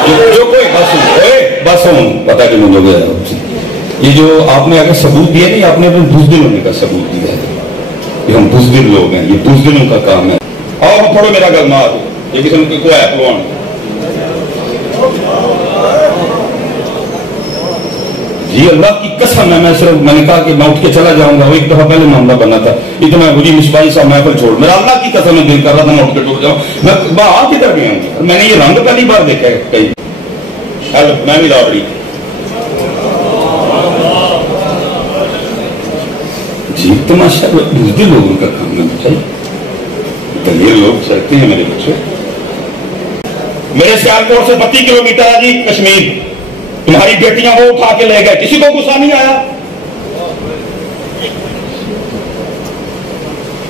जो कोई बस हूँ पता कि मुझे गया ये जो आपने अगर सबूत दिया नहीं, आपने अपने बुज़दिल होने का सबूत दिया है कि हम बुज़दिल लोग हैं, ये बुज़दिलों का काम है। और पढ़ो मेरा गलमा, ये किसी को है पलवान। जी अल्लाह की कसम है, मैंने कहा कि मैं उठ के चला जाऊंगा। वो एक दफा पहले मामला बना था, इतना मुझे मिसबाई साहब महफिल छोड़, मेरा अल्लाह की कसम में दिल कर रहा था मैं उठ के टूट जाऊं। मैं आ किधर गया हूँ, मैंने ये रंग पहली बार देखा है कहीं। मैं भी लाड़ी जी तमाशा दूसरे लोगों का काम है। दलिए लोग चलते हैं मेरे बच्चे। मेरे सियालकोट से 32 किलोमीटर है जी कश्मीर, तुम्हारी बेटियां वो उठा के ले गए, किसी को गुस्सा नहीं आया?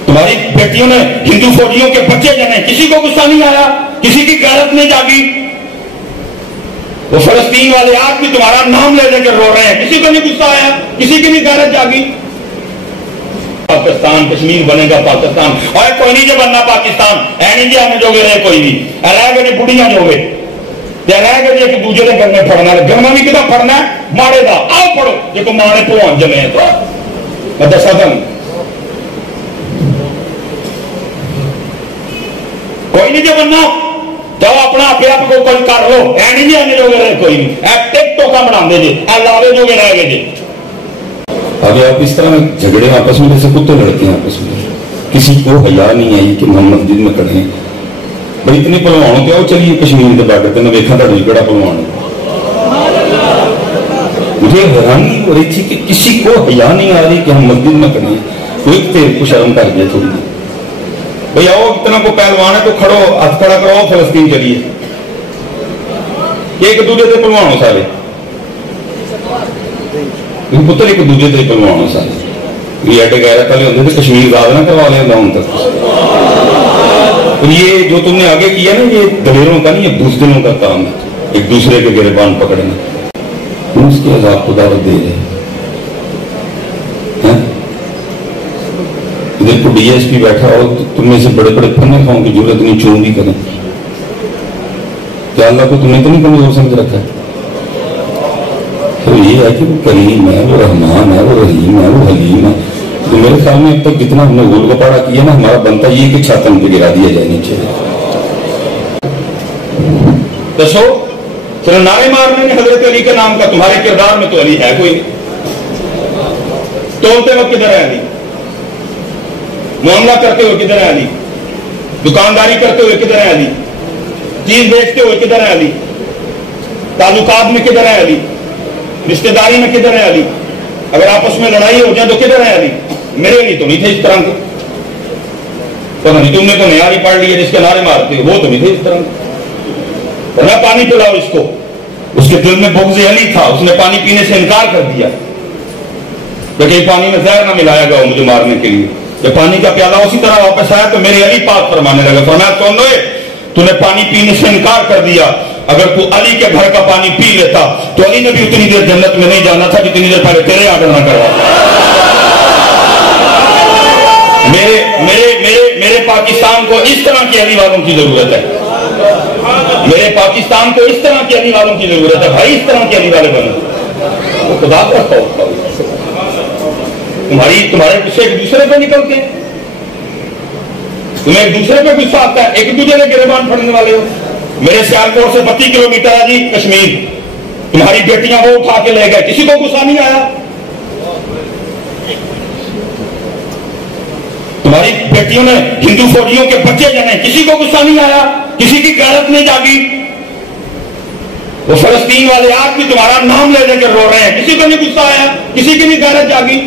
तुम्हारी बेटियों ने हिंदू फौजियों के बच्चे जने, किसी को गुस्सा नहीं आया? किसी की गैरत नहीं जागी? वो फलस्तीन वाले आज भी तुम्हारा नाम ले लेकर रो रहे हैं, किसी को नहीं गुस्सा आया? किसी की नहीं गैरत जागी? पाकिस्तान कश्मीर बनेगा पाकिस्तान, और कोई नहीं जो बनना पाकिस्तान है नहीं जी, हमें जो रहे कोई नहीं रह गए बुढ़िया जो गए रह गए एक दूसरे के घर में फड़ना है। घर में भी कितना फड़ना है माड़े का, आओ पढ़ो जो माड़े भलवान जमे तो मैं दसा तुम कोई नहीं जो बनना जाओ अपना अपने आप को कुछ कर लो, है नहीं जी हमें जो रहे कोई नहीं, टिकटोका बनाते जी लावे जो रह गए जी। अभी आप इस तरह झगड़े आपस में जैसे कुत्ते लड़ते हैं आपस में, किसी को हया नहीं आई कि हम मस्जिद में खड़े हैं। भाई इतने पहलवान होते आओ चलिए कश्मीर के बार्डर पे, देखा था केड़ा पहलवान। मुझे हैरानी हो रही थी कि किसी को हया नहीं आ रही कि हम मस्जिद में खड़े हैं। कोई तेरे को शर्म कर दिया थोड़ी सी, भाई आओ इतना को पहलवान है तो खड़ो, हाथ खड़ा करो, फलस्तीन चलिए। एक दूसरे से पहलवान हो सारे, पुत्र एक दूसरे से पहलवान हो सारे। ये एड गैरत वाले होंगे थे, कश्मीर आजाद ना करवा लेना उन तक। ये जो तुमने आगे किया ना, ये दलेरों का नहीं, ये बुज़दिलों का काम है, एक दूसरे के गिरबान पकड़ना। तुम उसके अज़ाब को दावत दे रहे हैं। इधर को डीएसपी बैठा हो तो तुमने से बड़े बड़े फन्ने खाओं की जरूरत नहीं, चूं भी करें। क्या अल्लाह को तुमने तो नहीं कमजोर समझ रखा है? तो ये है कि वो करीम है, वो रहमान है, वो रहीम है, वो हलीम है। तो मेरे ख्याल में अब तक जितना हमने गोल गपाड़ा किया ना, हमारा बनता ये कि छातन पे गिरा दिया जाए नीचे। दसो चलो नारे मारने में हजरत अली के नाम का, तुम्हारे किरदार में तो अली है कोई नहीं। तोलते वक्त किधर है अली? मामला करते हुए किधर है अली? दुकानदारी करते हुए किधर है अली? चीज बेचते हुए किधर है अली? ताल्लुकात में किधर है अली? रिश्तेदारी में किधर है अली? अगर आपस में लड़ाई हो जाए तो किधर है अली? मेरे लिए तो नहीं थे इस तरह के। पता नहीं तुमने तो नया पढ़ लिया जिसके नारे मारते हो, वो तो नहीं थे इस तरह के। पानी पिलाओ इसको, उसके दिल में बुग़्ज़ अली था, उसने पानी पीने से इनकार कर दिया कि कहीं पानी में जहर ना मिलाया गया मुझे मारने के लिए। जब पानी का प्याला उसी तरह वापस आया तो मेरे अली पाक फरमाने लगा, फरमाया तूने पानी पीने से इनकार कर दिया, अगर तू अली के घर का पानी पी लेता तो अली ने भी उतनी देर जन्नत में नहीं जाना था जितनी देर पहले तेरे आर्डर ना करवाता। मेरे पाकिस्तान को इस तरह के अली वालों की जरूरत है। मेरे पाकिस्तान को इस तरह के अली वालों की जरूरत है भाई, इस तरह के अली वाले बनो। तो खुदा का खौफ, तुम्हारे गुस्से एक दूसरे पे निकलते हैं, तुम्हें एक दूसरे पे गुस्सा आता है, एक दूसरे के गिरबान पड़ने वाले हो। मेरे सियालकोट से 32 किलोमीटर है जी कश्मीर, तुम्हारी बेटियां वो उठा के ले गए, किसी को गुस्सा नहीं आया? तुम्हारी बेटियों ने हिंदू फौजियों के बच्चे जने, किसी को गुस्सा नहीं आया? किसी की गैरत नहीं जागी? वो फलस्तीन वाले आज भी तुम्हारा नाम ले लेकर रो रहे हैं, किसी को नहीं गुस्सा आया? किसी की नहीं गैरत जागी?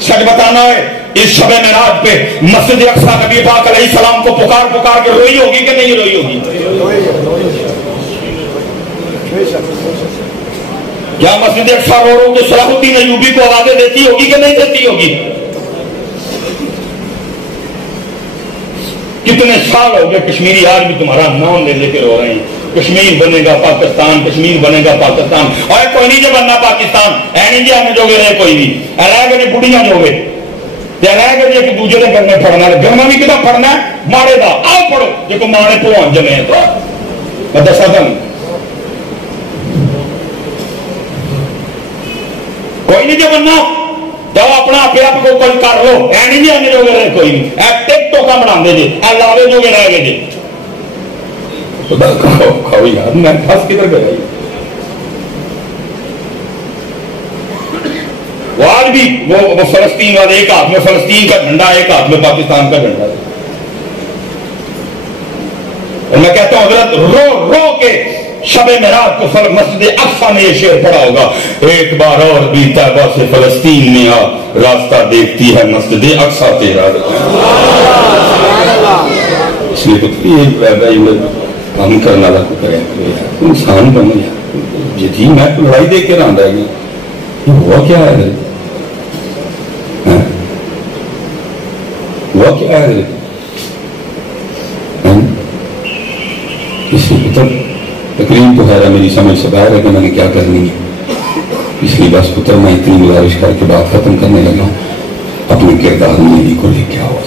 सच बताना है, इस शबे मेराज पे मस्जिद अक्सा नबी पाक अलैहिस्सलाम को पुकार पुकार के रोई होगी कि नहीं रोई होगी? क्या मस्जिद अक्सा रो रो के सलाहुद्दीन अय्यूबी को आवाजें देती होगी कि नहीं देती होगी? कितने साल हो गए कश्मीरी आज भी तुम्हारा नाम ले लेके रो रहे हैं, कश्मीर बनेगा पाकिस्तान, कश्मीर बनेगा पाकिस्तान। और कोई नहीं जो बनना पाकिस्तान है नहीं जी, हमें जो गए कोई नहीं रह गए बुढ़िया जो गए रह गए एक दूसरे के घर में फड़ना है। घर में भी कितना फड़ना है माड़े का, आओ पढ़ो जो माड़े भलवान जमे तो میں دسا تھا کوئی نہیں جو بننا جاؤ اپنا اپنے آپ کو کچھ کر لو، ایڈی نہیں آنے جو گئے کوئی نہیں، ٹک ٹوکا بنا دے جی، لاوے جو گئے رہ گئے جی کھاؤ یار، میں پھنس کدھر گیا؟ وہ آج بھی وہ فلسطین والے ایک ہاتھ میں فلسطین کا جھنڈا، ایک ہاتھ میں پاکستان کا جھنڈا ہے، اور میں کہتا ہوں حضرت رو رو کے شب معراج کو مسجد اقصی میں یہ شعر پڑا ہوگا، ایک بار اور بھی طیبہ سے فلسطین میں آ، راستہ دیکھتی ہے مسجد اقصی تیرا۔ اس لیے تو یہ کام کرنا لگا کریں انسان بنو یار، یہ جی میں تو لڑائی دیکھ کے رہا رہ گیا، یہ ہوا کیا ہے؟ ہوا کیا ہے؟ اسی پتر تقریب تو ہے میری سمجھ سے باہر ہے کہ میں نے کیا کرنی ہے، اس لیے بس پتر میں اتنی گزارش کر کے بات ختم کرنے لگا ہوں، اپنے کردار میں کو لے کے آؤ۔